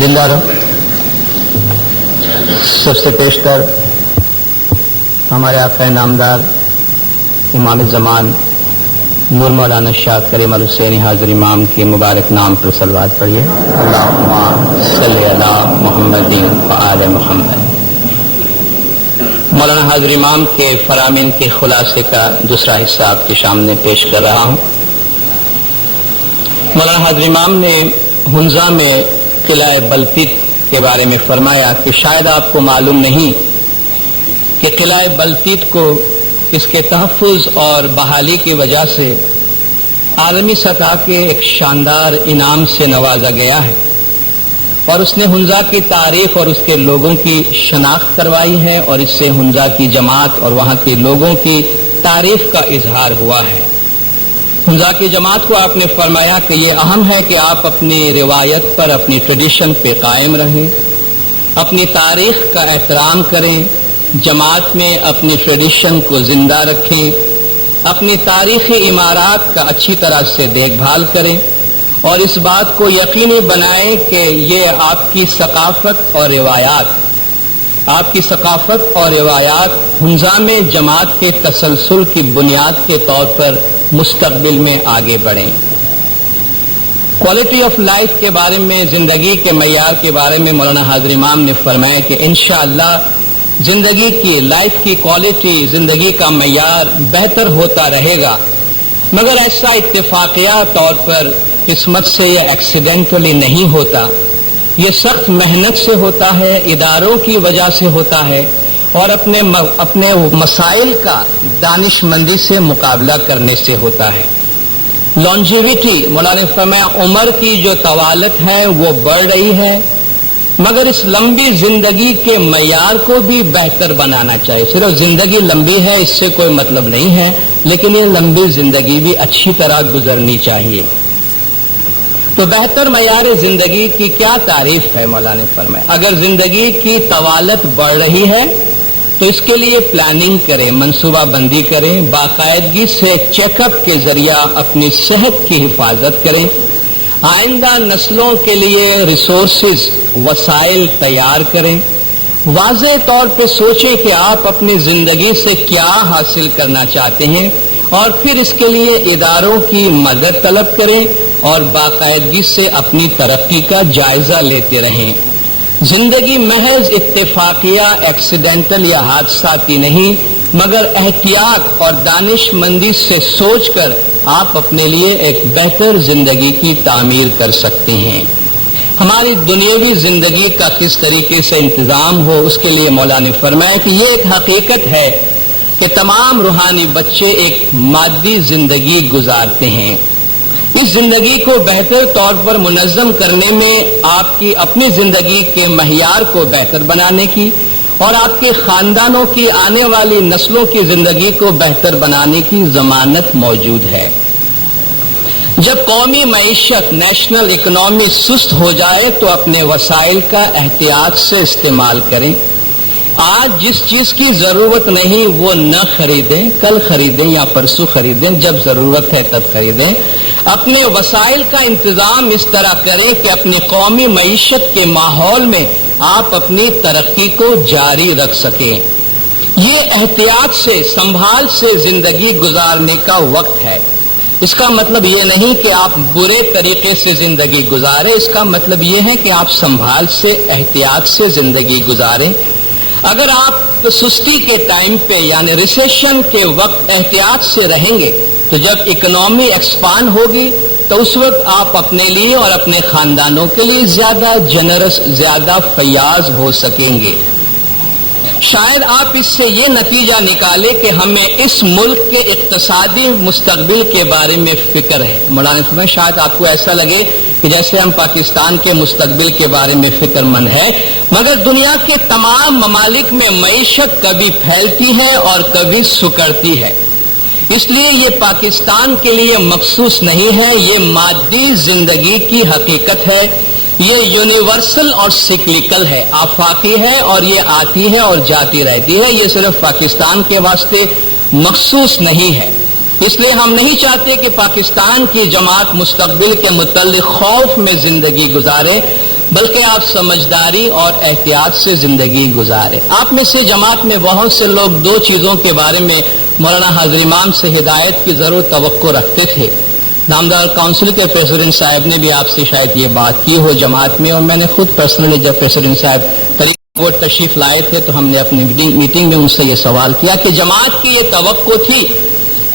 دلداروں، سب سے پیشتر ہمارے آقا نامدار امام زمان نور مولانا شاہ کریم الحسینی حاضر امام کے مبارک نام پر صلوات پڑھیے۔ اللہم صلی علی محمد و آل محمد۔ مولانا حاضر امام کے فرامین کے خلاصے کا دوسرا حصہ آپ کے سامنے پیش کر رہا ہوں۔ مولانا حاضر امام نے ہنزا میں قلعہ بلتیت کے بارے میں فرمایا کہ شاید آپ کو معلوم نہیں کہ قلعہ بلتیت کو اس کے تحفظ اور بحالی کی وجہ سے عالمی سطح کے ایک شاندار انعام سے نوازا گیا ہے، اور اس نے ہنزا کی تاریخ اور اس کے لوگوں کی شناخت کروائی ہے، اور اس سے ہنزا کی جماعت اور وہاں کے لوگوں کی تعریف کا اظہار ہوا ہے۔ ہنزا کی جماعت کو آپ نے فرمایا کہ یہ اہم ہے کہ آپ اپنی روایت پر، اپنی ٹریڈیشن پہ قائم رہیں، اپنی تاریخ کا احترام کریں، جماعت میں اپنی ٹریڈیشن کو زندہ رکھیں، اپنی تاریخی عمارات کا اچھی طرح سے دیکھ بھال کریں، اور اس بات کو یقینی بنائیں کہ یہ آپ کی ثقافت اور روایات ہنزا میں جماعت کے تسلسل کی بنیاد کے طور پر مستقبل میں آگے بڑھیں۔ کوالٹی آف لائف کے بارے میں، زندگی کے معیار کے بارے میں مولانا حاضر امام نے فرمایا کہ انشاءاللہ زندگی کی لائف کی کوالٹی، زندگی کا معیار بہتر ہوتا رہے گا، مگر ایسا اتفاقیہ طور پر قسمت سے یا ایکسیڈنٹلی نہیں ہوتا، یہ سخت محنت سے ہوتا ہے، اداروں کی وجہ سے ہوتا ہے، اور اپنے مسائل کا دانش مندی سے مقابلہ کرنے سے ہوتا ہے۔ لانجیویٹی، مولانا نے فرمایا عمر کی جو طوالت ہے وہ بڑھ رہی ہے، مگر اس لمبی زندگی کے معیار کو بھی بہتر بنانا چاہیے۔ صرف زندگی لمبی ہے اس سے کوئی مطلب نہیں ہے، لیکن یہ لمبی زندگی بھی اچھی طرح گزرنی چاہیے۔ تو بہتر معیار زندگی کی کیا تعریف ہے؟ مولانا نے فرمایا اگر زندگی کی طوالت بڑھ رہی ہے تو اس کے لیے پلاننگ کریں، منصوبہ بندی کریں، باقاعدگی سے چیک اپ کے ذریعہ اپنی صحت کی حفاظت کریں، آئندہ نسلوں کے لیے ریسورسز، وسائل تیار کریں، واضح طور پہ سوچیں کہ آپ اپنی زندگی سے کیا حاصل کرنا چاہتے ہیں، اور پھر اس کے لیے اداروں کی مدد طلب کریں اور باقاعدگی سے اپنی ترقی کا جائزہ لیتے رہیں۔ زندگی محض اتفاقیہ، ایکسیڈنٹل یا حادثاتی نہیں، مگر احتیاط اور دانش مندی سے سوچ کر آپ اپنے لیے ایک بہتر زندگی کی تعمیر کر سکتے ہیں۔ ہماری دنیاوی زندگی کا کس طریقے سے انتظام ہو، اس کے لیے مولانا نے فرمایا کہ یہ ایک حقیقت ہے کہ تمام روحانی بچے ایک مادی زندگی گزارتے ہیں۔ اس زندگی کو بہتر طور پر منظم کرنے میں آپ کی اپنی زندگی کے معیار کو بہتر بنانے کی اور آپ کے خاندانوں کی آنے والی نسلوں کی زندگی کو بہتر بنانے کی ضمانت موجود ہے۔ جب قومی معیشت، نیشنل اکنامی سست ہو جائے تو اپنے وسائل کا احتیاط سے استعمال کریں۔ آج جس چیز کی ضرورت نہیں وہ نہ خریدیں، کل خریدیں یا پرسوں خریدیں، جب ضرورت ہے تب خریدیں۔ اپنے وسائل کا انتظام اس طرح کریں کہ اپنی قومی معیشت کے ماحول میں آپ اپنی ترقی کو جاری رکھ سکیں۔ یہ احتیاط سے، سنبھال سے زندگی گزارنے کا وقت ہے۔ اس کا مطلب یہ نہیں کہ آپ برے طریقے سے زندگی گزاریں، اس کا مطلب یہ ہے کہ آپ سنبھال سے، احتیاط سے زندگی گزاریں۔ اگر آپ سستی کے ٹائم پہ یعنی ریسیشن کے وقت احتیاط سے رہیں گے تو جب اکنامی ایکسپانڈ ہوگی تو اس وقت آپ اپنے لیے اور اپنے خاندانوں کے لیے زیادہ جنرس، زیادہ فیاض ہو سکیں گے۔ شاید آپ اس سے یہ نتیجہ نکالے کہ ہمیں اس ملک کے اقتصادی مستقبل کے بارے میں فکر ہے۔ مولانا نے فرمایا شاید آپ کو ایسا لگے کہ جیسے ہم پاکستان کے مستقبل کے بارے میں فکر مند ہے، مگر دنیا کے تمام ممالک میں معیشت کبھی پھیلتی ہے اور کبھی سکڑتی ہے۔ اس لیے یہ پاکستان کے لیے مخصوص نہیں ہے، یہ مادی زندگی کی حقیقت ہے، یہ یونیورسل اور سیکلیکل ہے، آفاقی ہے، اور یہ آتی ہے اور جاتی رہتی ہے، یہ صرف پاکستان کے واسطے مخصوص نہیں ہے۔ اس لیے ہم نہیں چاہتے کہ پاکستان کی جماعت مستقبل کے متعلق خوف میں زندگی گزارے، بلکہ آپ سمجھداری اور احتیاط سے زندگی گزاریں۔ آپ میں سے جماعت میں بہت سے لوگ دو چیزوں کے بارے میں مولانا حاضر امام سے ہدایت کی ضرور توقع رکھتے تھے۔ نامدار کونسل کے پریزیڈنٹ صاحب نے بھی آپ سے شاید یہ بات کی ہو جماعت میں، اور میں نے خود پرسنلی جب پریزیڈنٹ صاحب وہ تشریف لائے تھے تو ہم نے اپنی میٹنگ میں ان سے یہ سوال کیا کہ جماعت کی یہ توقع تھی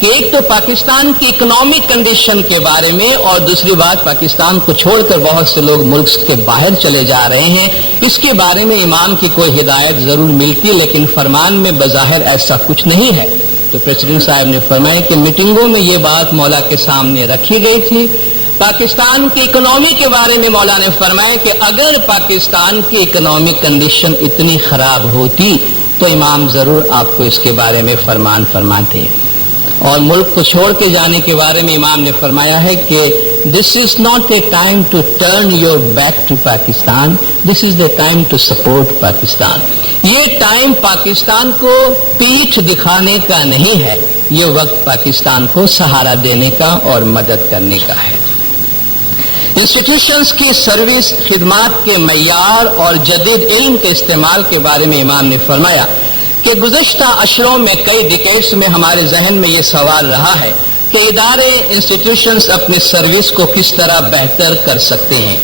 کہ ایک تو پاکستان کی اکنامک کنڈیشن کے بارے میں، اور دوسری بات پاکستان کو چھوڑ کر بہت سے لوگ ملک کے باہر چلے جا رہے ہیں، اس کے بارے میں امام کی کوئی ہدایت ضرور ملتی، لیکن فرمان میں بظاہر ایسا کچھ نہیں ہے۔ تو پریزیڈنٹ صاحب نے فرمایا کہ میٹنگوں میں یہ بات مولا کے سامنے رکھی گئی تھی۔ پاکستان کی اکنامی کے بارے میں مولا نے فرمایا کہ اگر پاکستان کی اکنامک کنڈیشن اتنی خراب ہوتی تو امام ضرور آپ کو اس کے بارے میں فرمان فرماتے۔ اور ملک کو چھوڑ کے جانے کے بارے میں امام نے فرمایا ہے کہ this is not a time to turn your back to Pakistan, this is the time to support Pakistan. یہ ٹائم پاکستان کو پیٹھ دکھانے کا نہیں ہے، یہ وقت پاکستان کو سہارا دینے کا اور مدد کرنے کا ہے۔ انسٹیٹیوشنز کی سروس، خدمات کے معیار اور جدید علم کے استعمال کے بارے میں امام نے فرمایا کہ گزشتہ عشروں میں کئی ڈیکیڈز میں ہمارے ذہن میں یہ سوال رہا ہے کہ ادارے انسٹیٹیوشنز اپنی سروس کو کس طرح بہتر کر سکتے ہیں۔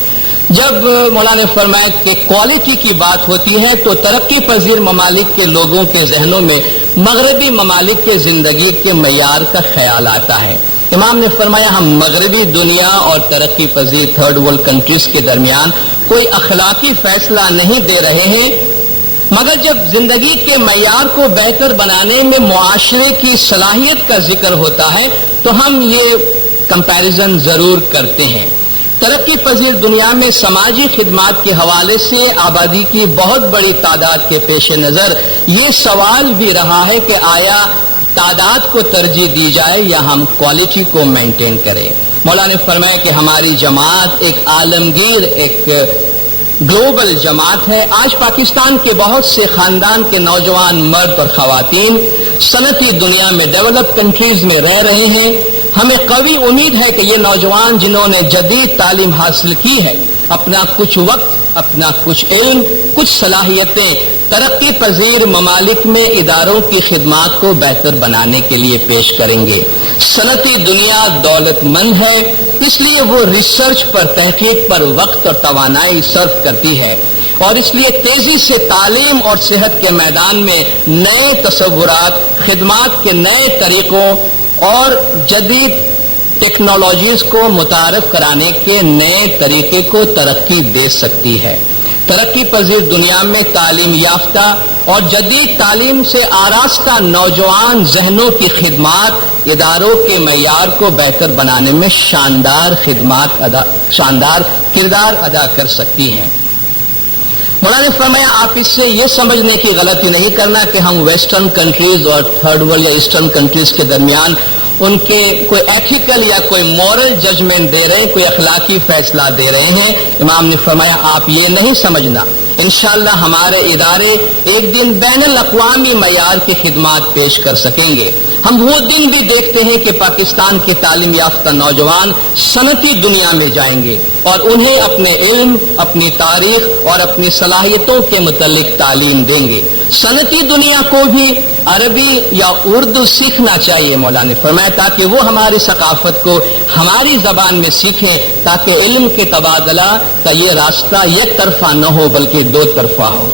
جب مولانا نے فرمایا کہ کوالٹی کی بات ہوتی ہے تو ترقی پذیر ممالک کے لوگوں کے ذہنوں میں مغربی ممالک کے زندگی کے معیار کا خیال آتا ہے۔ امام نے فرمایا ہم مغربی دنیا اور ترقی پذیر تھرڈ ورلڈ کنٹریز کے درمیان کوئی اخلاقی فیصلہ نہیں دے رہے ہیں، مگر جب زندگی کے معیار کو بہتر بنانے میں معاشرے کی صلاحیت کا ذکر ہوتا ہے تو ہم یہ کمپیریزن ضرور کرتے ہیں۔ ترقی پذیر دنیا میں سماجی خدمات کے حوالے سے آبادی کی بہت بڑی تعداد کے پیش نظر یہ سوال بھی رہا ہے کہ آیا تعداد کو ترجیح دی جائے یا ہم کوالٹی کو مینٹین کریں۔ مولانا نے فرمایا کہ ہماری جماعت ایک عالمگیر، ایک گلوبل جماعت ہے۔ آج پاکستان کے بہت سے خاندان کے نوجوان مرد اور خواتین صنعتی دنیا میں ڈیولپ کنٹریز میں رہ رہے ہیں۔ ہمیں قوی امید ہے کہ یہ نوجوان جنہوں نے جدید تعلیم حاصل کی ہے اپنا کچھ وقت، اپنا کچھ علم، کچھ صلاحیتیں ترقی پذیر ممالک میں اداروں کی خدمات کو بہتر بنانے کے لیے پیش کریں گے۔ صنعتی دنیا دولت مند ہے، اس لیے وہ ریسرچ پر، تحقیق پر وقت اور توانائی صرف کرتی ہے، اور اس لیے تیزی سے تعلیم اور صحت کے میدان میں نئے تصورات، خدمات کے نئے طریقوں اور جدید ٹیکنالوجیز کو متعارف کرانے کے نئے طریقے کو ترقی دے سکتی ہے۔ ترقی پذیر دنیا میں تعلیم یافتہ اور جدید تعلیم سے آراستہ نوجوان ذہنوں کی خدمات اداروں کے معیار کو بہتر بنانے میں شاندار کردار ادا کر سکتی ہیں۔ مولانا نے فرمایا آپ اس سے یہ سمجھنے کی غلطی نہیں کرنا کہ ہم ویسٹرن کنٹریز اور تھرڈ ورلڈ یا ایسٹرن کنٹریز کے درمیان ان کے کوئی ایتھیکل یا کوئی مورل ججمنٹ دے رہے ہیں، کوئی اخلاقی فیصلہ دے رہے ہیں۔ امام نے فرمایا آپ یہ نہیں سمجھنا، انشاءاللہ ہمارے ادارے ایک دن بین الاقوامی معیار کی خدمات پیش کر سکیں گے۔ ہم وہ دن بھی دیکھتے ہیں کہ پاکستان کے تعلیم یافتہ نوجوان صنعتی دنیا میں جائیں گے اور انہیں اپنے علم، اپنی تاریخ اور اپنی صلاحیتوں کے متعلق تعلیم دیں گے۔ صنعتی دنیا کو بھی عربی یا اردو سیکھنا چاہیے مولانا نے فرمایا، تاکہ وہ ہماری ثقافت کو ہماری زبان میں سیکھیں، تاکہ علم کے تبادلہ کا یہ راستہ یک طرفہ نہ ہو بلکہ دو طرفہ ہو۔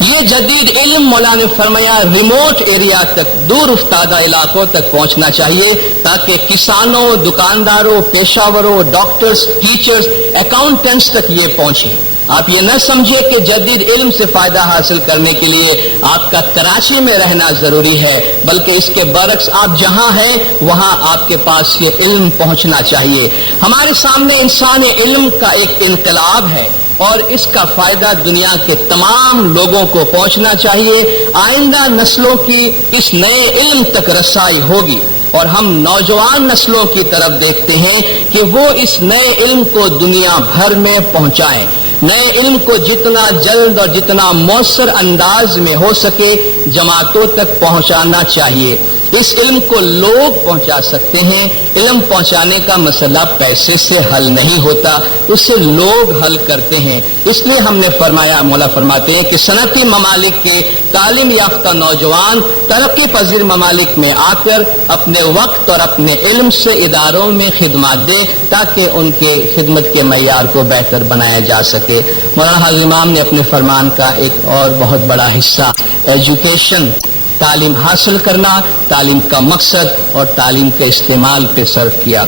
یہ جدید علم مولانا نے فرمایا ریموٹ ایریا تک، دور افتادہ علاقوں تک پہنچنا چاہیے، تاکہ کسانوں، دکانداروں، پیشاوروں، ڈاکٹرز، ٹیچرز، اکاؤنٹنٹس تک یہ پہنچے۔ آپ یہ نہ سمجھے کہ جدید علم سے فائدہ حاصل کرنے کے لیے آپ کا کراچی میں رہنا ضروری ہے، بلکہ اس کے برعکس آپ جہاں ہیں وہاں آپ کے پاس یہ علم پہنچنا چاہیے۔ ہمارے سامنے انسان علم کا ایک انقلاب ہے اور اس کا فائدہ دنیا کے تمام لوگوں کو پہنچنا چاہیے۔ آئندہ نسلوں کی اس نئے علم تک رسائی ہوگی، اور ہم نوجوان نسلوں کی طرف دیکھتے ہیں کہ وہ اس نئے علم کو دنیا بھر میں پہنچائیں۔ نئے علم کو جتنا جلد اور جتنا مؤثر انداز میں ہو سکے جماعتوں تک پہنچانا چاہیے۔ اس علم کو لوگ پہنچا سکتے ہیں. علم پہنچانے کا مسئلہ پیسے سے حل نہیں ہوتا، اسے لوگ حل کرتے ہیں. اس لیے ہم نے فرمایا، مولا فرماتے ہیں کہ صنعتی ممالک کے تعلیم یافتہ نوجوان ترقی پذیر ممالک میں آ کر اپنے وقت اور اپنے علم سے اداروں میں خدمات دیں تاکہ ان کے خدمت کے معیار کو بہتر بنایا جا سکے. مولانا حاضر امام نے اپنے فرمان کا ایک اور بہت بڑا حصہ ایجوکیشن، تعلیم حاصل کرنا، تعلیم کا مقصد اور تعلیم کے استعمال پہ صرف کیا.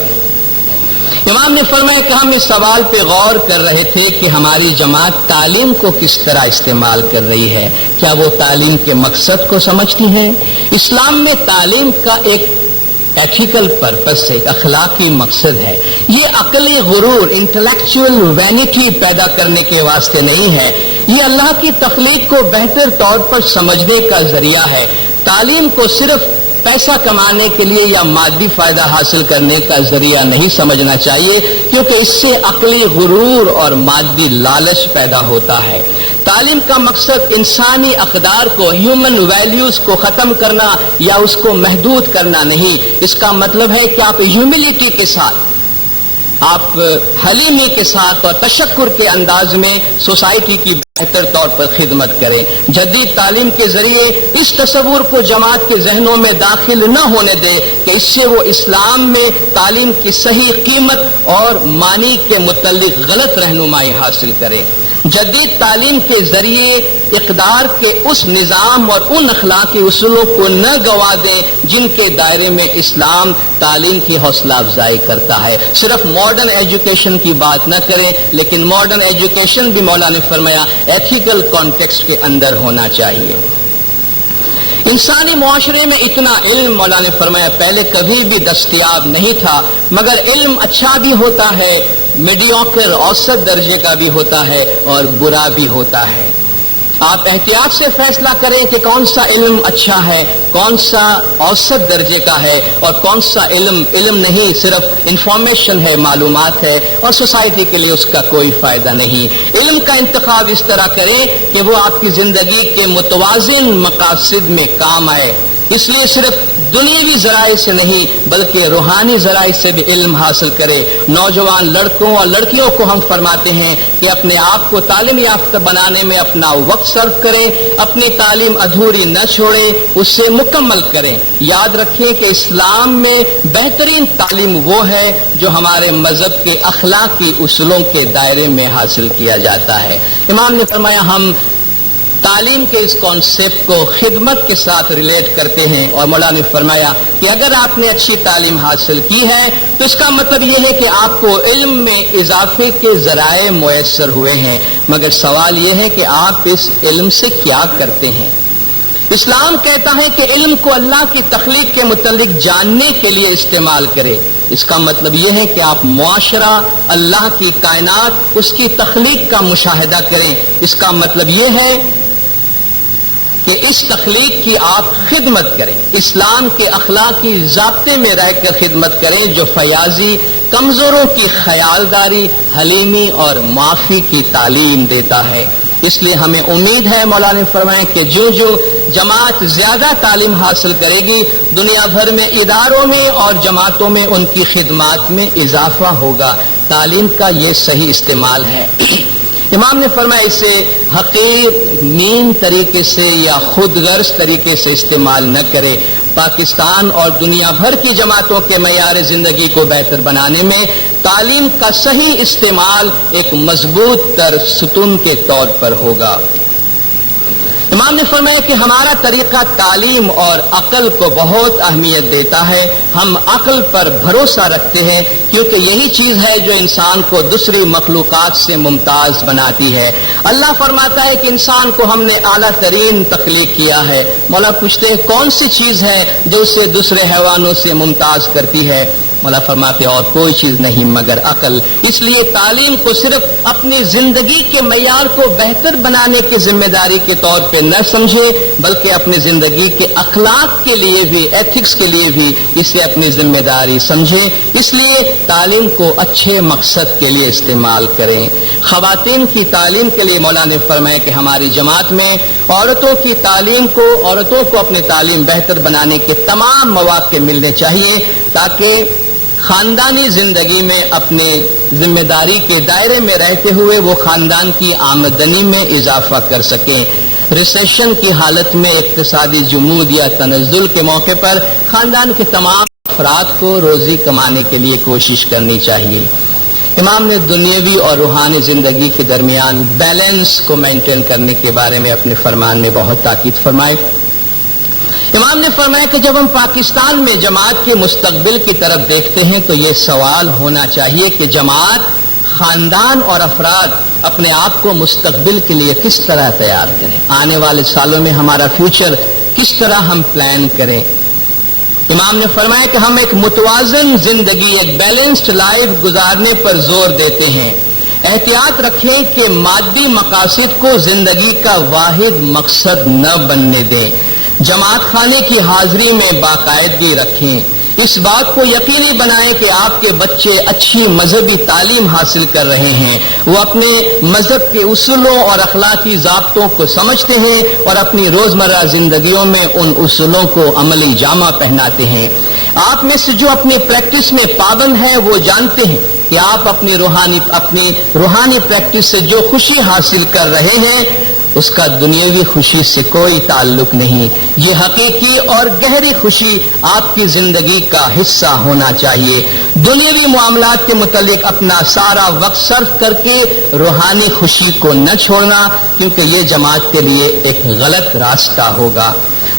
امام نے فرمایا کہ ہم اس سوال پہ غور کر رہے تھے کہ ہماری جماعت تعلیم کو کس طرح استعمال کر رہی ہے. کیا وہ تعلیم کے مقصد کو سمجھتی ہے؟ اسلام میں تعلیم کا ایک ایتھیکل پرپس ہے، ایک اخلاقی مقصد ہے. یہ عقلی غرور، انٹلیکچوئل وینٹی پیدا کرنے کے واسطے نہیں ہے. یہ اللہ کی تخلیق کو بہتر طور پر سمجھنے کا ذریعہ ہے. تعلیم کو صرف پیسہ کمانے کے لیے یا مادی فائدہ حاصل کرنے کا ذریعہ نہیں سمجھنا چاہیے، کیونکہ اس سے عقلی غرور اور مادی لالچ پیدا ہوتا ہے. تعلیم کا مقصد انسانی اقدار کو، ہیومن ویلیوز کو ختم کرنا یا اس کو محدود کرنا نہیں. اس کا مطلب ہے کہ آپ ہیوملٹی کے ساتھ، آپ حلیمی کے ساتھ اور تشکر کے انداز میں سوسائٹی کی بہتر طور پر خدمت کریں. جدید تعلیم کے ذریعے اس تصور کو جماعت کے ذہنوں میں داخل نہ ہونے دے کہ اس سے وہ اسلام میں تعلیم کی صحیح قیمت اور معنی کے متعلق غلط رہنمائی حاصل کریں. جدید تعلیم کے ذریعے اقدار کے اس نظام اور ان اخلاقی اصولوں کو نہ گوا دیں جن کے دائرے میں اسلام تعلیم کی حوصلہ افزائی کرتا ہے. صرف ماڈرن ایجوکیشن کی بات نہ کریں، لیکن ماڈرن ایجوکیشن بھی مولا نے فرمایا ایتھیکل کانٹیکسٹ کے اندر ہونا چاہیے. انسانی معاشرے میں اتنا علم، مولا نے فرمایا، پہلے کبھی بھی دستیاب نہیں تھا. مگر علم اچھا بھی ہوتا ہے، میڈیوکر اوسط درجے کا بھی ہوتا ہے اور برا بھی ہوتا ہے. آپ احتیاط سے فیصلہ کریں کہ کون سا علم اچھا ہے، کون سا اوسط درجے کا ہے اور کون سا علم نہیں، صرف انفارمیشن ہے، معلومات ہے اور سوسائٹی کے لیے اس کا کوئی فائدہ نہیں. علم کا انتخاب اس طرح کریں کہ وہ آپ کی زندگی کے متوازن مقاصد میں کام آئے. اس لیے صرف دنیاوی ذرائع سے نہیں بلکہ روحانی ذرائع سے بھی علم حاصل کرے. نوجوان لڑکوں اور لڑکیوں کو ہم فرماتے ہیں کہ اپنے آپ کو تعلیم یافتہ بنانے میں اپنا وقت صرف کریں، اپنی تعلیم ادھوری نہ چھوڑیں، اسے مکمل کریں. یاد رکھیں کہ اسلام میں بہترین تعلیم وہ ہے جو ہمارے مذہب کے اخلاقی اصولوں کے دائرے میں حاصل کیا جاتا ہے. امام نے فرمایا ہم تعلیم کے اس کانسیپٹ کو خدمت کے ساتھ ریلیٹ کرتے ہیں اور مولا نے فرمایا کہ اگر آپ نے اچھی تعلیم حاصل کی ہے تو اس کا مطلب یہ ہے کہ آپ کو علم میں اضافے کے ذرائع میسر ہوئے ہیں. مگر سوال یہ ہے کہ آپ اس علم سے کیا کرتے ہیں. اسلام کہتا ہے کہ علم کو اللہ کی تخلیق کے متعلق جاننے کے لیے استعمال کرے. اس کا مطلب یہ ہے کہ آپ معاشرہ، اللہ کی کائنات، اس کی تخلیق کا مشاہدہ کریں. اس کا مطلب یہ ہے کہ اس تخلیق کی آپ خدمت کریں، اسلام کے اخلاقی ضابطے میں رہ کر خدمت کریں جو فیاضی، کمزوروں کی خیالداری، حلیمی اور معافی کی تعلیم دیتا ہے. اس لیے ہمیں امید ہے، مولا نے فرمایا کہ جو جماعت زیادہ تعلیم حاصل کرے گی دنیا بھر میں اداروں میں اور جماعتوں میں ان کی خدمات میں اضافہ ہوگا. تعلیم کا یہ صحیح استعمال ہے. امام نے فرمایا اسے حقیر نیم طریقے سے یا خود غرض طریقے سے استعمال نہ کرے. پاکستان اور دنیا بھر کی جماعتوں کے معیار زندگی کو بہتر بنانے میں تعلیم کا صحیح استعمال ایک مضبوط تر ستون کے طور پر ہوگا. امام نے فرمایا کہ ہمارا طریقہ تعلیم اور عقل کو بہت اہمیت دیتا ہے. ہم عقل پر بھروسہ رکھتے ہیں کیونکہ یہی چیز ہے جو انسان کو دوسری مخلوقات سے ممتاز بناتی ہے. اللہ فرماتا ہے کہ انسان کو ہم نے اعلیٰ ترین تخلیق کیا ہے. مولا پوچھتے ہیں کون سی چیز ہے جو اسے دوسرے حیوانوں سے ممتاز کرتی ہے؟ مولا فرماتے اور کوئی چیز نہیں مگر عقل. اس لیے تعلیم کو صرف اپنی زندگی کے معیار کو بہتر بنانے کی ذمہ داری کے طور پہ نہ سمجھے، بلکہ اپنی زندگی کے اخلاق کے لیے بھی، ایتھکس کے لیے بھی اسے اپنی ذمہ داری سمجھے. اس لیے تعلیم کو اچھے مقصد کے لیے استعمال کریں. خواتین کی تعلیم کے لیے مولا نے فرمایا کہ ہماری جماعت میں عورتوں کی تعلیم کو، عورتوں کو اپنی تعلیم بہتر بنانے کے تمام مواقع ملنے چاہیے تاکہ خاندانی زندگی میں اپنی ذمہ داری کے دائرے میں رہتے ہوئے وہ خاندان کی آمدنی میں اضافہ کر سکیں. ریسیشن کی حالت میں، اقتصادی جمود یا تنزل کے موقع پر خاندان کے تمام افراد کو روزی کمانے کے لیے کوشش کرنی چاہیے. امام نے دنیاوی اور روحانی زندگی کے درمیان بیلنس کو مینٹین کرنے کے بارے میں اپنے فرمان میں بہت تاکید فرمائے. امام نے فرمایا کہ جب ہم پاکستان میں جماعت کے مستقبل کی طرف دیکھتے ہیں تو یہ سوال ہونا چاہیے کہ جماعت، خاندان اور افراد اپنے آپ کو مستقبل کے لیے کس طرح تیار کریں، آنے والے سالوں میں ہمارا فیوچر کس طرح ہم پلان کریں. امام نے فرمایا کہ ہم ایک متوازن زندگی، ایک بیلنسڈ لائف گزارنے پر زور دیتے ہیں. احتیاط رکھیں کہ مادی مقاصد کو زندگی کا واحد مقصد نہ بننے دیں. جماعت خانے کی حاضری میں باقاعدگی رکھیں. اس بات کو یقینی بنائیں کہ آپ کے بچے اچھی مذہبی تعلیم حاصل کر رہے ہیں، وہ اپنے مذہب کے اصولوں اور اخلاقی ضابطوں کو سمجھتے ہیں اور اپنی روزمرہ زندگیوں میں ان اصولوں کو عملی جامہ پہناتے ہیں. آپ میں سے جو اپنی پریکٹس میں پابند ہیں وہ جانتے ہیں کہ آپ اپنی روحانی پریکٹس سے جو خوشی حاصل کر رہے ہیں اس کا دنیاوی خوشی سے کوئی تعلق نہیں. یہ حقیقی اور گہری خوشی آپ کی زندگی کا حصہ ہونا چاہیے. دنیاوی معاملات کے متعلق اپنا سارا وقت صرف کر کے روحانی خوشی کو نہ چھوڑنا، کیونکہ یہ جماعت کے لیے ایک غلط راستہ ہوگا.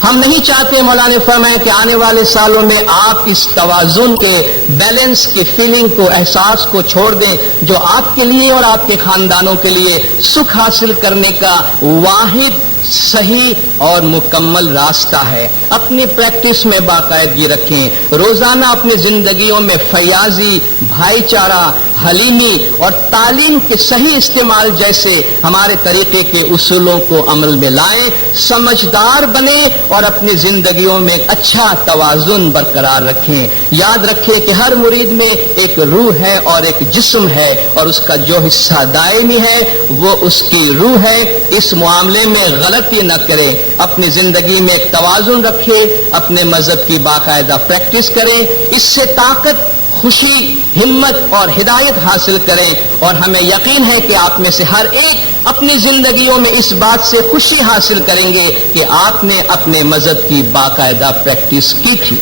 ہم نہیں چاہتے، مولا نے فرمایا کہ آنے والے سالوں میں آپ اس توازن کے، بیلنس کی فیلنگ کو، احساس کو چھوڑ دیں جو آپ کے لیے اور آپ کے خاندانوں کے لیے سکھ حاصل کرنے کا واحد صحیح اور مکمل راستہ ہے. اپنی پریکٹس میں باقاعدگی رکھیں. روزانہ اپنی زندگیوں میں فیاضی، بھائی چارہ، حلیمی اور تعلیم کے صحیح استعمال جیسے ہمارے طریقے کے اصولوں کو عمل میں لائیں. سمجھدار بنیں اور اپنی زندگیوں میں اچھا توازن برقرار رکھیں. یاد رکھیں کہ ہر مرید میں ایک روح ہے اور ایک جسم ہے، اور اس کا جو حصہ دائمی ہے وہ اس کی روح ہے. اس معاملے میں غلطی نہ کریں. اپنی زندگی میں ایک توازن رکھیں، اپنے مذہب کی باقاعدہ پریکٹس کریں. اس سے طاقت، خوشی، ہمت اور ہدایت حاصل کریں. اور ہمیں یقین ہے کہ آپ میں سے ہر ایک اپنی زندگیوں میں اس بات سے خوشی حاصل کریں گے کہ آپ نے اپنے مذہب کی باقاعدہ پریکٹس کی تھی.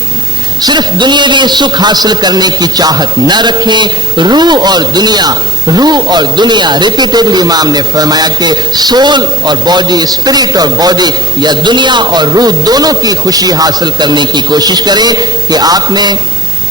صرف دنیاوی سکھ حاصل کرنے کی چاہت نہ رکھیں. روح اور دنیا ریپیٹیڈلی امام نے فرمایا کہ سول اور باڈی، اسپرٹ اور باڈی، یا دنیا اور روح دونوں کی خوشی حاصل کرنے کی کوشش کریں کہ آپ نے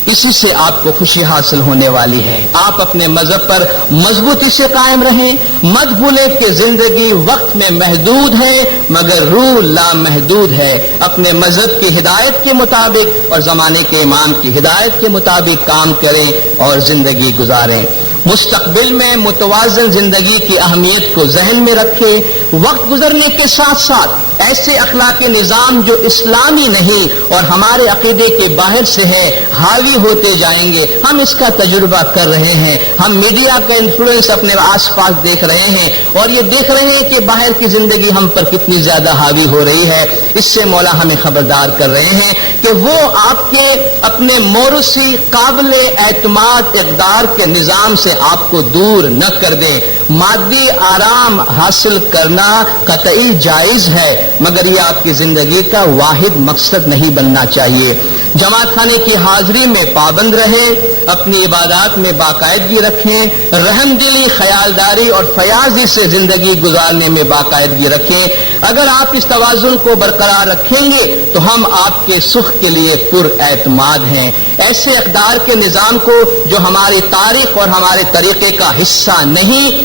اسی سے آپ کو خوشی حاصل ہونے والی ہے. آپ اپنے مذہب پر مضبوطی سے قائم رہیں. مت بھولیں کہ زندگی وقت میں محدود ہے مگر روح لامحدود ہے. اپنے مذہب کی ہدایت کے مطابق اور زمانے کے امام کی ہدایت کے مطابق کام کریں اور زندگی گزاریں. مستقبل میں متوازن زندگی کی اہمیت کو ذہن میں رکھیں. وقت گزرنے کے ساتھ ساتھ ایسے اخلاقی نظام جو اسلامی نہیں اور ہمارے عقیدے کے باہر سے ہیں حاوی ہوتے جائیں گے. ہم اس کا تجربہ کر رہے ہیں. ہم میڈیا کا انفلوئنس اپنے آس پاس دیکھ رہے ہیں اور یہ دیکھ رہے ہیں کہ باہر کی زندگی ہم پر کتنی زیادہ حاوی ہو رہی ہے. اس سے مولا ہمیں خبردار کر رہے ہیں کہ وہ آپ کے اپنے موروثی قابل اعتماد اقدار کے نظام سے آپ کو دور نہ کر دیں. مادی آرام حاصل کرنا قطعی جائز ہے مگر یہ آپ کی زندگی کا واحد مقصد نہیں بننا چاہیے. جماعت خانے کی حاضری میں پابند رہیں. اپنی عبادات میں باقاعدگی رکھیں. رحم دلی، خیالداری اور فیاضی سے زندگی گزارنے میں باقاعدگی رکھیں. اگر آپ اس توازن کو برقرار رکھیں گے تو ہم آپ کے سکھ کے لیے پر اعتماد ہیں. ایسے اقدار کے نظام کو جو ہماری تاریخ اور ہمارے طریقے کا حصہ نہیں،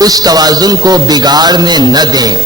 اس توازن کو بگاڑنے نہ دیں.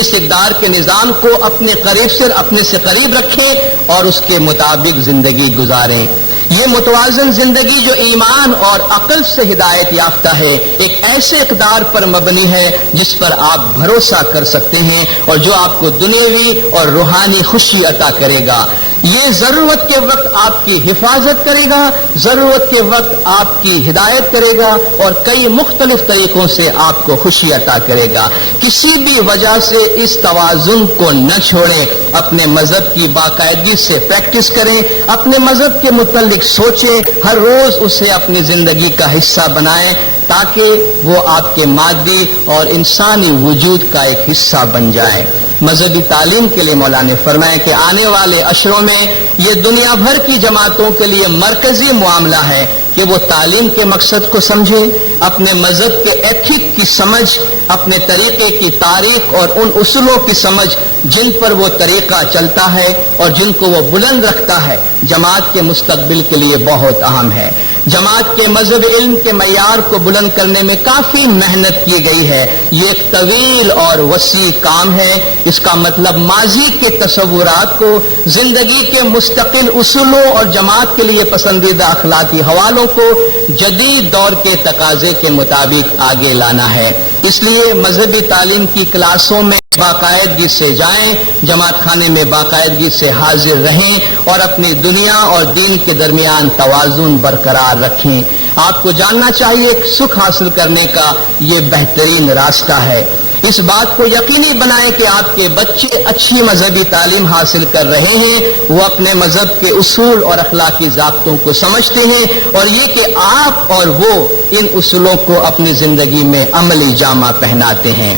اس اقدار کے نظام کو اپنے سے قریب رکھیں اور اس کے مطابق زندگی گزاریں. یہ متوازن زندگی جو ایمان اور عقل سے ہدایت یافتہ ہے، ایک ایسے اقدار پر مبنی ہے جس پر آپ بھروسہ کر سکتے ہیں اور جو آپ کو دنیاوی اور روحانی خوشی عطا کرے گا۔ یہ ضرورت کے وقت آپ کی حفاظت کرے گا، ضرورت کے وقت آپ کی ہدایت کرے گا اور کئی مختلف طریقوں سے آپ کو خوشی عطا کرے گا۔ کسی بھی وجہ سے اس توازن کو نہ چھوڑیں، اپنے مذہب کی باقاعدگی سے پریکٹس کریں، اپنے مذہب کے متعلق سوچیں، ہر روز اسے اپنی زندگی کا حصہ بنائیں تاکہ وہ آپ کے مادی اور انسانی وجود کا ایک حصہ بن جائے۔ مذہبی تعلیم کے لیے مولانا نے فرمایا کہ آنے والے اشروں میں یہ دنیا بھر کی جماعتوں کے لیے مرکزی معاملہ ہے کہ وہ تعلیم کے مقصد کو سمجھیں، اپنے مذہب کے ایتھک کی سمجھ، اپنے طریقے کی تاریخ اور ان اصولوں کی سمجھ جن پر وہ طریقہ چلتا ہے اور جن کو وہ بلند رکھتا ہے، جماعت کے مستقبل کے لیے بہت اہم ہے۔ جماعت کے مذہب علم کے معیار کو بلند کرنے میں کافی محنت کی گئی ہے۔ یہ ایک طویل اور وسیع کام ہے۔ اس کا مطلب ماضی کے تصورات کو، زندگی کے مستقل اصولوں اور جماعت کے لیے پسندیدہ اخلاقی حوالوں کو جدید دور کے تقاضے کے مطابق آگے لانا ہے۔ اس لیے مذہبی تعلیم کی کلاسوں میں باقاعدگی سے جائیں، جماعت خانے میں باقاعدگی سے حاضر رہیں اور اپنی دنیا اور دین کے درمیان توازن برقرار رکھیں۔ آپ کو جاننا چاہیے کہ سکھ حاصل کرنے کا یہ بہترین راستہ ہے۔ اس بات کو یقینی بنائیں کہ آپ کے بچے اچھی مذہبی تعلیم حاصل کر رہے ہیں، وہ اپنے مذہب کے اصول اور اخلاقی ضابطوں کو سمجھتے ہیں اور یہ کہ آپ اور وہ ان اصولوں کو اپنی زندگی میں عملی جامہ پہناتے ہیں۔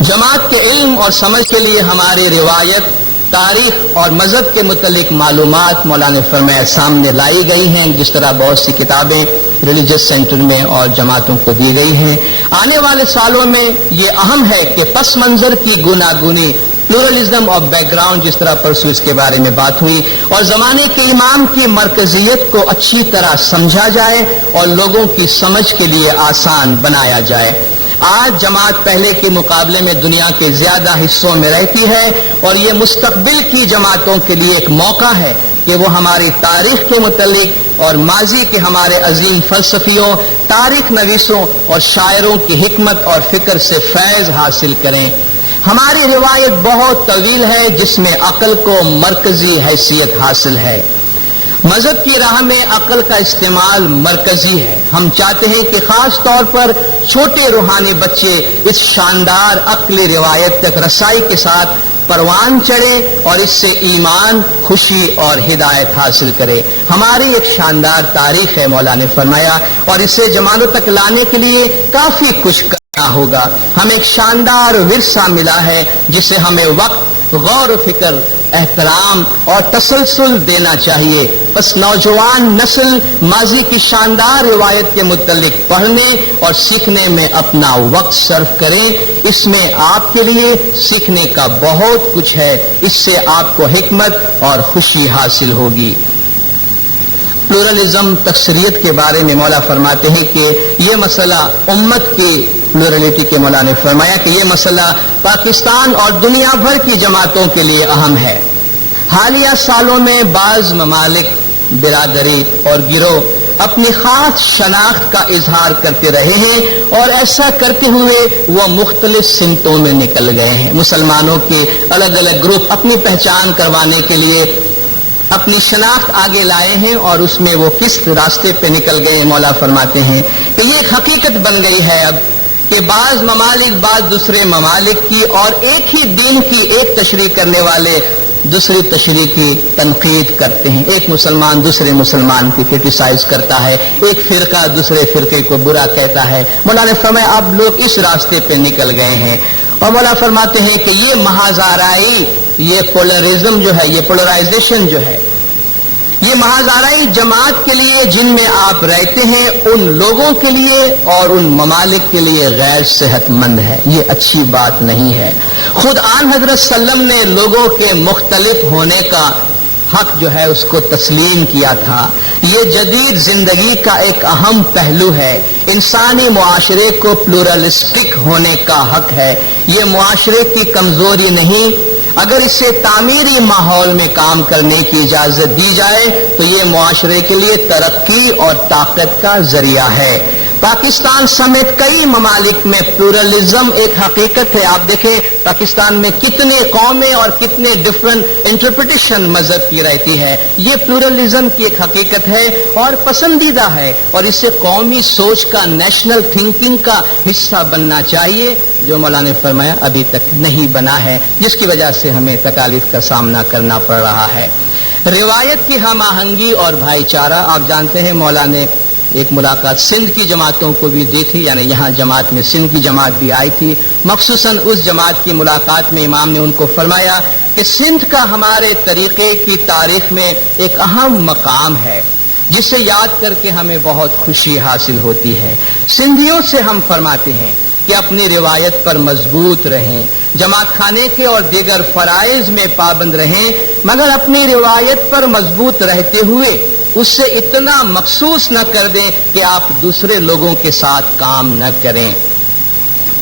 جماعت کے علم اور سمجھ کے لیے ہماری روایت، تاریخ اور مذہب کے متعلق معلومات مولانا نے فرمایا سامنے لائی گئی ہیں، جس طرح بہت سی کتابیں ریلیجس سینٹر میں اور جماعتوں کو دی گئی ہیں۔ آنے والے سالوں میں یہ اہم ہے کہ پس منظر کی گوناگونی، پلورلزم آف بیک گراؤنڈ، جس طرح پرسوں اس کے بارے میں بات ہوئی، اور زمانے کے امام کی مرکزیت کو اچھی طرح سمجھا جائے اور لوگوں کی سمجھ کے لیے آسان بنایا جائے۔ آج جماعت پہلے کے مقابلے میں دنیا کے زیادہ حصوں میں رہتی ہے اور یہ مستقبل کی جماعتوں کے لیے ایک موقع ہے کہ وہ ہماری تاریخ کے متعلق اور ماضی کے ہمارے عظیم فلسفیوں، تاریخ نویسوں اور شاعروں کی حکمت اور فکر سے فیض حاصل کریں۔ ہماری روایت بہت طویل ہے جس میں عقل کو مرکزی حیثیت حاصل ہے۔ مذہب کی راہ میں عقل کا استعمال مرکزی ہے۔ ہم چاہتے ہیں کہ خاص طور پر چھوٹے روحانی بچے اس شاندار عقلی روایت تک رسائی کے ساتھ پروان چڑھے اور اس سے ایمان، خوشی اور ہدایت حاصل کرے۔ ہماری ایک شاندار تاریخ ہے مولانا نے فرمایا، اور اسے جماعتوں تک لانے کے لیے کافی کچھ کرنا ہوگا۔ ہمیں ایک شاندار ورثہ ملا ہے جسے ہمیں وقت، غور و فکر، احترام اور تسلسل دینا چاہیے۔ بس نوجوان نسل ماضی کی شاندار روایت کے متعلق پڑھنے اور سیکھنے میں اپنا وقت صرف کریں۔ اس میں آپ کے لیے سیکھنے کا بہت کچھ ہے، اس سے آپ کو حکمت اور خوشی حاصل ہوگی۔ پلورلزم، تکثریت کے بارے میں مولا فرماتے ہیں کہ یہ مسئلہ امت کی پلورلٹی کے مولا نے فرمایا کہ یہ مسئلہ پاکستان اور دنیا بھر کی جماعتوں کے لیے اہم ہے۔ حالیہ سالوں میں بعض ممالک، برادری اور گروہ اپنی خاص شناخت کا اظہار کرتے رہے ہیں اور ایسا کرتے ہوئے وہ مختلف سمتوں میں نکل گئے ہیں۔ مسلمانوں کے الگ الگ گروپ اپنی پہچان کروانے کے لیے اپنی شناخت آگے لائے ہیں اور اس میں وہ کس راستے پہ نکل گئے، مولا فرماتے ہیں کہ یہ ایک حقیقت بن گئی ہے اب کہ بعض ممالک بعض دوسرے ممالک کی اور ایک ہی دین کی ایک تشریح کرنے والے دوسری تشریح کی تنقید کرتے ہیں۔ ایک مسلمان دوسرے مسلمان کی کرٹیسائز کرتا ہے، ایک فرقہ دوسرے فرقے کو برا کہتا ہے۔ مولا نے فرمایا اب لوگ اس راستے پہ نکل گئے ہیں، اور مولا فرماتے ہیں کہ یہ محض آرائی، یہ پولرزم جو ہے، یہ پولرائزیشن جو ہے، یہ محض آرائی جماعت کے لیے جن میں آپ رہتے ہیں ان لوگوں کے لیے اور ان ممالک کے لیے غیر صحت مند ہے، یہ اچھی بات نہیں ہے۔ خود آن حضرت صلی اللہ علیہ وسلم نے لوگوں کے مختلف ہونے کا حق جو ہے اس کو تسلیم کیا تھا۔ یہ جدید زندگی کا ایک اہم پہلو ہے۔ انسانی معاشرے کو پلورلسٹک ہونے کا حق ہے، یہ معاشرے کی کمزوری نہیں۔ اگر اسے تعمیری ماحول میں کام کرنے کی اجازت دی جائے تو یہ معاشرے کے لیے ترقی اور طاقت کا ذریعہ ہے۔ پاکستان سمیت کئی ممالک میں پلورلزم ایک حقیقت ہے۔ آپ دیکھیں پاکستان میں کتنے قومیں اور کتنے ڈفرنٹ انٹرپریٹیشن مذہب کی رہتی ہے۔ یہ پلورلزم کی ایک حقیقت ہے اور پسندیدہ ہے، اور اس سے قومی سوچ کا، نیشنل تھنکنگ کا حصہ بننا چاہیے، جو مولانا نے فرمایا ابھی تک نہیں بنا ہے، جس کی وجہ سے ہمیں تکالیف کا سامنا کرنا پڑ رہا ہے۔ روایت کی ہم آہنگی اور بھائی چارہ، آپ جانتے ہیں مولانا نے ایک ملاقات سندھ کی جماعتوں کو بھی دی تھی، یعنی یہاں جماعت میں سندھ کی جماعت بھی آئی تھی۔ مخصوصاً اس جماعت کی ملاقات میں امام نے ان کو فرمایا کہ سندھ کا ہمارے طریقے کی تاریخ میں ایک اہم مقام ہے، جسے یاد کر کے ہمیں بہت خوشی حاصل ہوتی ہے۔ سندھیوں سے ہم فرماتے ہیں کہ اپنی روایت پر مضبوط رہیں، جماعت خانے کے اور دیگر فرائض میں پابند رہیں، مگر اپنی روایت پر مضبوط رہتے ہوئے اس سے اتنا مخصوص نہ کر دیں کہ آپ دوسرے لوگوں کے ساتھ کام نہ کریں۔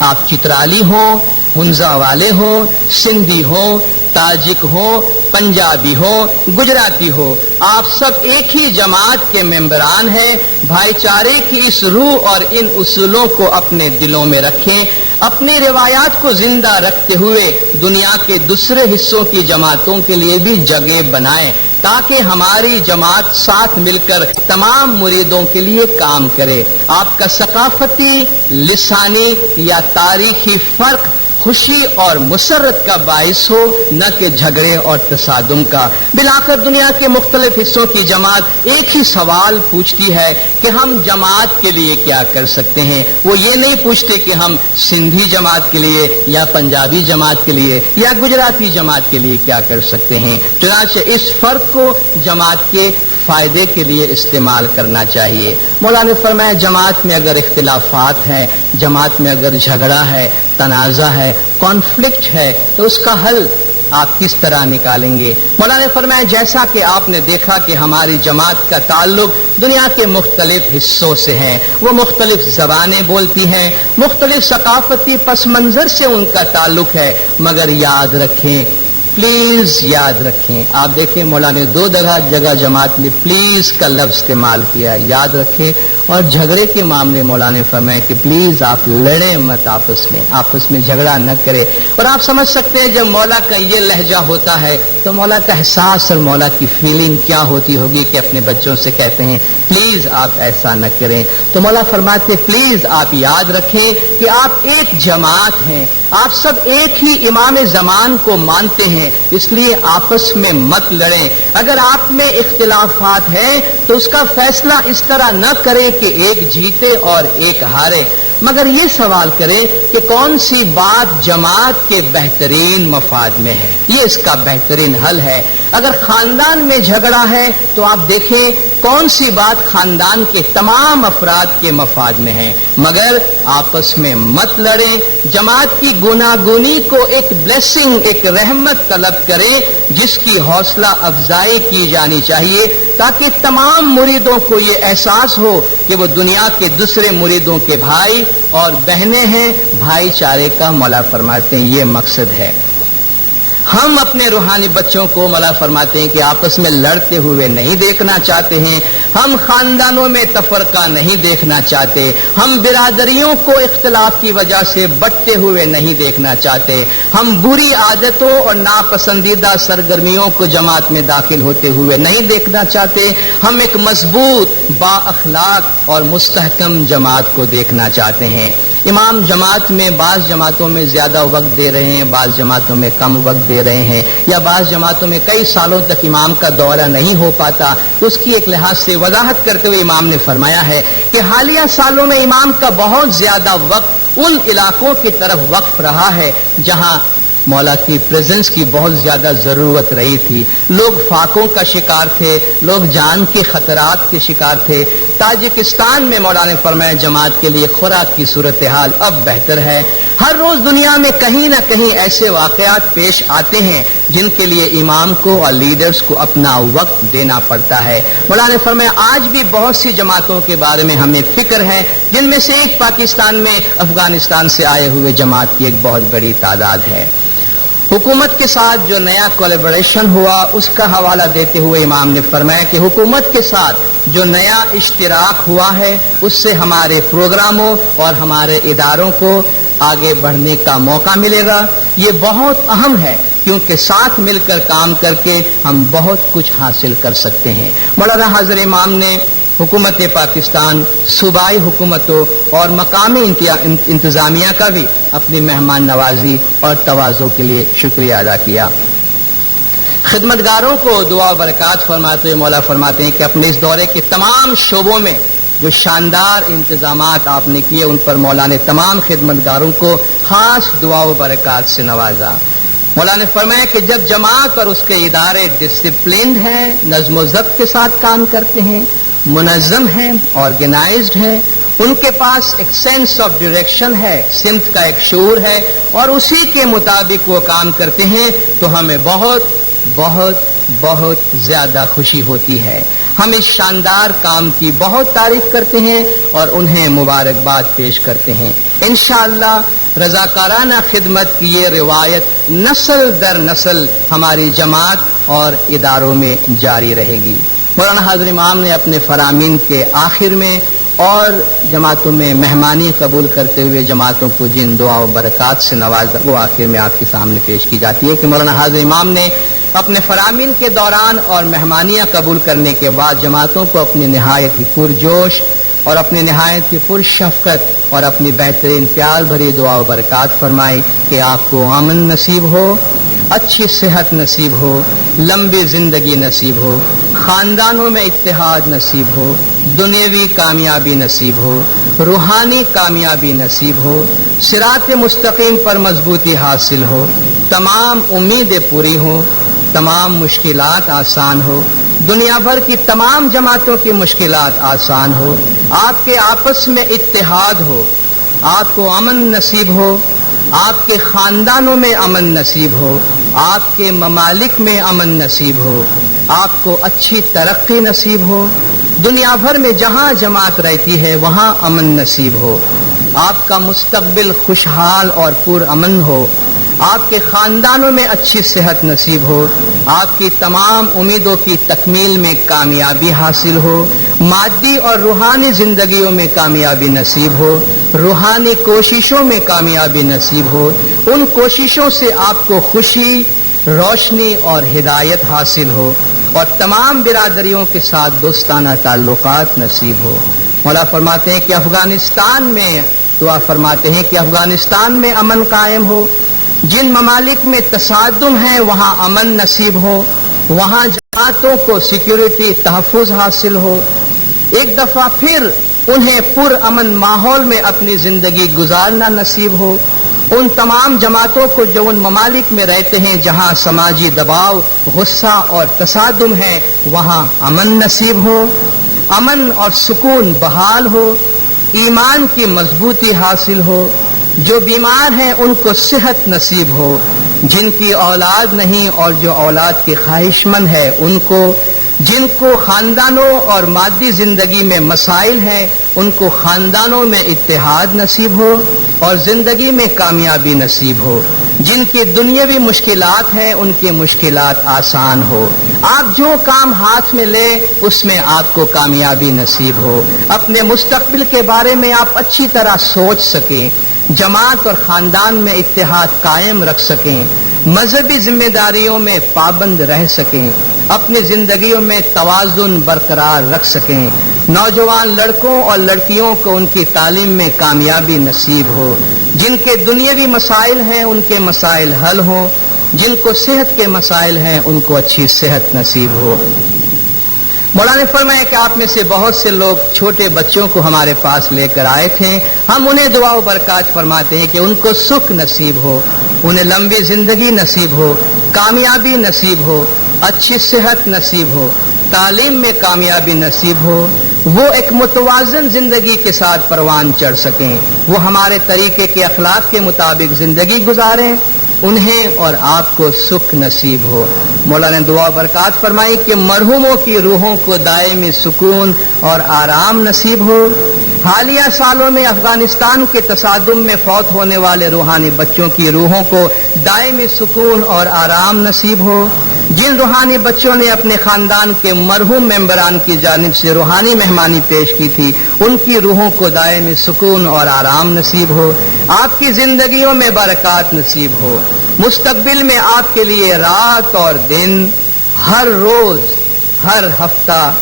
آپ چترالی ہوں، ہنزا والے ہوں، سندھی ہوں، تاجک ہوں، پنجابی ہو، گجراتی ہو، آپ سب ایک ہی جماعت کے ممبران ہیں۔ بھائی چارے کی اس روح اور ان اصولوں کو اپنے دلوں میں رکھیں، اپنی روایات کو زندہ رکھتے ہوئے دنیا کے دوسرے حصوں کی جماعتوں کے لیے بھی جگہ بنائیں، تاکہ ہماری جماعت ساتھ مل کر تمام مریدوں کے لیے کام کرے۔ آپ کا ثقافتی، لسانی یا تاریخی فرق خوشی اور مسرت کا باعث ہو، نہ کہ جھگڑے اور تصادم کا۔ بالآخر دنیا کے مختلف حصوں کی جماعت ایک ہی سوال پوچھتی ہے کہ ہم جماعت کے لیے کیا کر سکتے ہیں۔ وہ یہ نہیں پوچھتے کہ ہم سندھی جماعت کے لیے یا پنجابی جماعت کے لیے یا گجراتی جماعت کے لیے کیا کر سکتے ہیں۔ چنانچہ اس فرق کو جماعت کے فائدے کے لیے استعمال کرنا چاہیے۔ مولانا نے فرمایا جماعت میں اگر اختلافات ہیں، جماعت میں اگر جھگڑا ہے، تنازع ہے، کانفلکٹ ہے، تو اس کا حل آپ کس طرح نکالیں گے؟ مولانا نے فرمایا جیسا کہ آپ نے دیکھا کہ ہماری جماعت کا تعلق دنیا کے مختلف حصوں سے ہے، وہ مختلف زبانیں بولتی ہیں، مختلف ثقافتی پس منظر سے ان کا تعلق ہے، مگر یاد رکھیں، پلیز یاد رکھیں، آپ دیکھیں مولانا نے 2 جگہ جماعت میں پلیز کا لفظ استعمال کیا، یاد رکھیں۔ اور جھگڑے کے معاملے مولانا نے فرمایا کہ پلیز آپ لڑیں مت، آپس میں جھگڑا نہ کرے۔ اور آپ سمجھ سکتے ہیں جب مولا کا یہ لہجہ ہوتا ہے تو مولا کا احساس اور مولا کی فیلنگ کیا ہوتی ہوگی کہ اپنے بچوں سے کہتے ہیں پلیز آپ ایسا نہ کریں۔ تو مولا فرماتے پلیز آپ یاد رکھیں کہ آپ ایک جماعت ہیں، آپ سب ایک ہی امام زمان کو مانتے ہیں، اس لیے آپس میں مت لڑیں۔ اگر آپ میں اختلافات ہیں تو اس کا فیصلہ اس طرح نہ کریں کہ ایک جیتے اور ایک ہارے، مگر یہ سوال کریں کہ کون سی بات جماعت کے بہترین مفاد میں ہے، یہ اس کا بہترین حل ہے۔ اگر خاندان میں جھگڑا ہے تو آپ دیکھیں کون سی بات خاندان کے تمام افراد کے مفاد میں ہے، مگر آپس میں مت لڑیں۔ جماعت کی گناگونی کو ایک بلیسنگ، ایک رحمت طلب کریں، جس کی حوصلہ افزائی کی جانی چاہیے، تاکہ تمام مریدوں کو یہ احساس ہو کہ وہ دنیا کے دوسرے مریدوں کے بھائی اور بہنیں ہیں۔ بھائی چارے کا مولا فرماتے ہیں یہ مقصد ہے۔ ہم اپنے روحانی بچوں کو مولا فرماتے ہیں کہ آپس میں لڑتے ہوئے نہیں دیکھنا چاہتے ہیں، ہم خاندانوں میں تفرقہ نہیں دیکھنا چاہتے، ہم برادریوں کو اختلاف کی وجہ سے بٹتے ہوئے نہیں دیکھنا چاہتے، ہم بری عادتوں اور ناپسندیدہ سرگرمیوں کو جماعت میں داخل ہوتے ہوئے نہیں دیکھنا چاہتے، ہم ایک مضبوط، با اخلاق اور مستحکم جماعت کو دیکھنا چاہتے ہیں۔ امام جماعت میں بعض جماعتوں میں زیادہ وقت دے رہے ہیں، بعض جماعتوں میں کم وقت دے رہے ہیں، یا بعض جماعتوں میں کئی سالوں تک امام کا دورہ نہیں ہو پاتا، اس کی ایک لحاظ سے وضاحت کرتے ہوئے امام نے فرمایا ہے کہ حالیہ سالوں میں امام کا بہت زیادہ وقت ان علاقوں کی طرف وقف رہا ہے جہاں مولا کی پریزنس کی بہت زیادہ ضرورت رہی تھی۔ لوگ فاقوں کا شکار تھے، لوگ جان کے خطرات کے شکار تھے۔ تاجکستان میں مولا نے فرمایا جماعت کے لیے خوراک کی صورتحال اب بہتر ہے۔ ہر روز دنیا میں کہیں نہ کہیں ایسے واقعات پیش آتے ہیں جن کے لیے امام کو اور لیڈرز کو اپنا وقت دینا پڑتا ہے۔ مولا نے فرمایا آج بھی بہت سی جماعتوں کے بارے میں ہمیں فکر ہے، جن میں سے ایک پاکستان میں افغانستان سے آئے ہوئے جماعت کی ایک بہت بڑی تعداد ہے۔ حکومت کے ساتھ جو نیا کولیبریشن ہوا اس کا حوالہ دیتے ہوئے امام نے فرمایا کہ حکومت کے ساتھ جو نیا اشتراک ہوا ہے اس سے ہمارے پروگراموں اور ہمارے اداروں کو آگے بڑھنے کا موقع ملے گا. یہ بہت اہم ہے کیونکہ ساتھ مل کر کام کر کے ہم بہت کچھ حاصل کر سکتے ہیں. مولانا حاضر امام نے حکومت پاکستان، صوبائی حکومتوں اور مقامی انتظامیہ کا بھی اپنی مہمان نوازی اور تواضع کے لیے شکریہ ادا کیا. خدمتگاروں کو دعا و برکات فرماتے ہوئے مولا فرماتے ہیں کہ اپنے اس دورے کے تمام شعبوں میں جو شاندار انتظامات آپ نے کیے ان پر مولا نے تمام خدمتگاروں کو خاص دعا و برکات سے نوازا. مولا نے فرمایا کہ جب جماعت اور اس کے ادارے ڈسپلنڈ ہیں، نظم و ضبط کے ساتھ کام کرتے ہیں، منظم ہیں، آرگنائزڈ ہیں، ان کے پاس ایک سینس آف ڈائریکشن ہے، سمت کا ایک شعور ہے اور اسی کے مطابق وہ کام کرتے ہیں تو ہمیں بہت بہت بہت زیادہ خوشی ہوتی ہے. ہم اس شاندار کام کی بہت تعریف کرتے ہیں اور انہیں مبارکباد پیش کرتے ہیں. انشاءاللہ رضاکارانہ خدمت کی یہ روایت نسل در نسل ہماری جماعت اور اداروں میں جاری رہے گی. مولانا حاضر امام نے اپنے فرامین کے آخر میں اور جماعتوں میں مہمانی قبول کرتے ہوئے جماعتوں کو جن دعا و برکات سے نوازا وہ آخر میں آپ کے سامنے پیش کی جاتی ہے کہ مولانا حاضر امام نے اپنے فرامین کے دوران اور مہمانیاں قبول کرنے کے بعد جماعتوں کو اپنی نہایت ہی پرجوش اور اپنی نہایت ہی پرشفقت اور اپنی بہترین پیار بھری دعا و برکات فرمائی کہ آپ کو امن نصیب ہو، اچھی صحت نصیب ہو، لمبی زندگی نصیب ہو، خاندانوں میں اتحاد نصیب ہو، دنیاوی کامیابی نصیب ہو، روحانی کامیابی نصیب ہو، صراط مستقیم پر مضبوطی حاصل ہو، تمام امیدیں پوری ہوں، تمام مشکلات آسان ہو، دنیا بھر کی تمام جماعتوں کی مشکلات آسان ہو، آپ کے آپس میں اتحاد ہو، آپ کو امن نصیب ہو، آپ کے خاندانوں میں امن نصیب ہو، آپ کے ممالک میں امن نصیب ہو، آپ کو اچھی ترقی نصیب ہو، دنیا بھر میں جہاں جماعت رہتی ہے وہاں امن نصیب ہو، آپ کا مستقبل خوشحال اور پرامن ہو، آپ کے خاندانوں میں اچھی صحت نصیب ہو، آپ کی تمام امیدوں کی تکمیل میں کامیابی حاصل ہو، مادی اور روحانی زندگیوں میں کامیابی نصیب ہو، روحانی کوششوں میں کامیابی نصیب ہو، ان کوششوں سے آپ کو خوشی، روشنی اور ہدایت حاصل ہو اور تمام برادریوں کے ساتھ دوستانہ تعلقات نصیب ہو. مولا فرماتے ہیں کہ افغانستان میں دعا فرماتے ہیں کہ افغانستان میں امن قائم ہو، جن ممالک میں تصادم ہے وہاں امن نصیب ہو، وہاں جماعتوں کو سیکیورٹی تحفظ حاصل ہو، ایک دفعہ پھر انہیں پرامن ماحول میں اپنی زندگی گزارنا نصیب ہو. ان تمام جماعتوں کو جو ان ممالک میں رہتے ہیں جہاں سماجی دباؤ، غصہ اور تصادم ہے وہاں امن نصیب ہو، امن اور سکون بحال ہو، ایمان کی مضبوطی حاصل ہو، جو بیمار ہیں ان کو صحت نصیب ہو، جن کی اولاد نہیں اور جو اولاد کے خواہش مند ہے ان کو، جن کو خاندانوں اور مادی زندگی میں مسائل ہیں ان کو خاندانوں میں اتحاد نصیب ہو اور زندگی میں کامیابی نصیب ہو، جن کی دنیاوی مشکلات ہیں ان کی مشکلات آسان ہو، آپ جو کام ہاتھ میں لیں اس میں آپ کو کامیابی نصیب ہو، اپنے مستقبل کے بارے میں آپ اچھی طرح سوچ سکیں، جماعت اور خاندان میں اتحاد قائم رکھ سکیں، مذہبی ذمہ داریوں میں پابند رہ سکیں، اپنی زندگیوں میں توازن برقرار رکھ سکیں، نوجوان لڑکوں اور لڑکیوں کو ان کی تعلیم میں کامیابی نصیب ہو، جن کے دنیاوی مسائل ہیں ان کے مسائل حل ہوں، جن کو صحت کے مسائل ہیں ان کو اچھی صحت نصیب ہو. مولانا نے فرمایا کہ آپ میں سے بہت سے لوگ چھوٹے بچوں کو ہمارے پاس لے کر آئے تھے، ہم انہیں دعا و برکات فرماتے ہیں کہ ان کو سکھ نصیب ہو، انہیں لمبی زندگی نصیب ہو، کامیابی نصیب ہو، اچھی صحت نصیب ہو، تعلیم میں کامیابی نصیب ہو، وہ ایک متوازن زندگی کے ساتھ پروان چڑھ سکیں، وہ ہمارے طریقے کے اخلاق کے مطابق زندگی گزاریں، انہیں اور آپ کو سکھ نصیب ہو۔ مولا نے دعا برکات فرمائی کہ مرحوموں کی روحوں کو دائمی سکون اور آرام نصیب ہو۔ حالیہ سالوں میں افغانستان کے تصادم میں فوت ہونے والے روحانی بچوں کی روحوں کو دائمی سکون اور آرام نصیب ہو۔ جن روحانی بچوں نے اپنے خاندان کے مرحوم ممبران کی جانب سے روحانی مہمانی پیش کی تھی، ان کی روحوں کو دائمی سکون اور آرام نصیب ہو۔ آپ کی زندگیوں میں برکات نصیب ہو۔ مستقبل میں آپ کے لیے رات اور دن، ہر روز، ہر ہفتہ،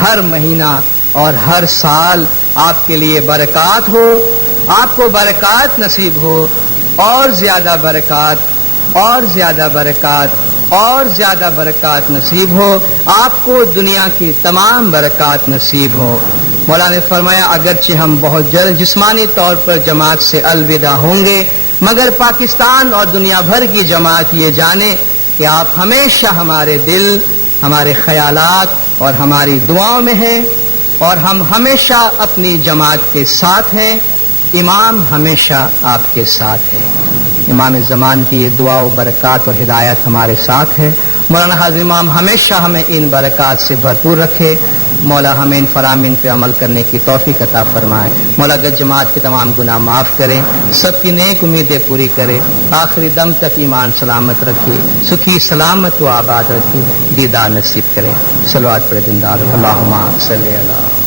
ہر مہینہ اور ہر سال آپ کے لیے برکات ہو۔ آپ کو برکات نصیب ہو، اور زیادہ برکات، اور زیادہ برکات، اور زیادہ برکات نصیب ہو۔ آپ کو دنیا کی تمام برکات نصیب ہو۔ مولا نے فرمایا اگرچہ ہم بہت جلد جسمانی طور پر جماعت سے الوداع ہوں گے، مگر پاکستان اور دنیا بھر کی جماعت یہ جانے کہ آپ ہمیشہ ہمارے دل، ہمارے خیالات اور ہماری دعاؤں میں ہیں، اور ہم ہمیشہ اپنی جماعت کے ساتھ ہیں۔ امام ہمیشہ آپ کے ساتھ ہے۔ امام زمان کی یہ دعا و برکات اور ہدایت ہمارے ساتھ ہے۔ مولانا حاضر امام ہمیشہ ہمیں ان برکات سے بھرپور رکھے۔ مولا ہمیں ان فرامین پہ عمل کرنے کی توفیق عطا فرمائے۔ مولا گج جماعت کے تمام گناہ معاف کرے، سب کی نیک امیدیں پوری کرے، آخری دم تک ایمان سلامت رکھے، سکھی سلامت و آباد رکھے، دیدار نصیب کرے۔ صلوات پڑھے دیندار، اللہم صلی اللہ۔